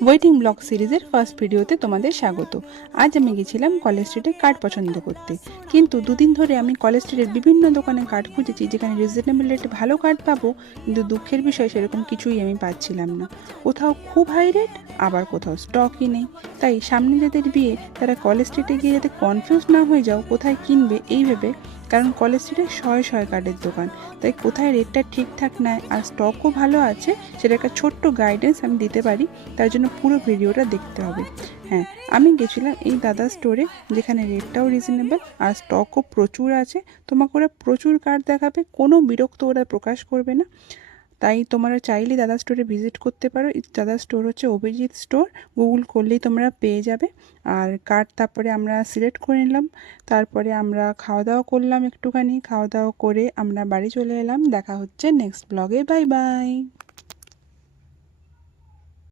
Waiting blog সিরিজের first ভিডিওতে তোমাদের স্বাগত। আজ আমি গেছিলাম কলেজ স্ট্রিটে কার্ড পছন্দ করতে, কিন্তু দুদিন ধরে আমি কলেজ স্ট্রিটের বিভিন্ন দোকানে কার্ড খুঁজেছি যেখানে রিজনেবল রেটে ভালো কার্ড পাবো, কিন্তু দুঃখের বিষয় সেরকম কিছুই আমি পাচ্ছিলাম না। কোথাও খুব হাই রেট, আবার কোথাও স্টকই নেই। তাই সামনে যাদের বিয়ে তারা কলেজ স্ট্রিটে গিয়ে যাতে কনফিউজ না হয়ে যাও কোথায় কিনবে এই ভেবে, কারণ কলেজ স্ট্রিটে শয়ে শয়ে কার্ডের দোকান, তাই কোথায় রেটটা ঠিকঠাক নেয় আর স্টকও ভালো আছে সেটা একটা ছোট্ট গাইডেন্স আমি দিতে পারি। তার জন্য পুরো ভিডিওটা দেখতে হবে। হ্যাঁ, আমি গেছিলাম এই দাদা স্টোরে, যেখানে রেটটাও রিজনেবল আর স্টকও প্রচুর আছে। তোমাকে ওরা প্রচুর কার্ড দেখাবে, কোনো বিরক্ত ওরা প্রকাশ করবে না। তাই তোমরা চাইলে দাদা স্টোরে ভিজিট করতে পারো। দাদা স্টোর হচ্ছে অভিজিৎ স্টোর, গুগল করলেই তোমরা পেয়ে যাবে। আর কার্ড তারপরে আমরা সিলেক্ট করে নিলাম, তারপরে আমরা খাওয়া দাওয়া করলাম, একটুখানি খাওয়া দাওয়া করে আমরা বাড়ি চলে এলাম। দেখা হচ্ছে নেক্সট ব্লগে, বাই বাই।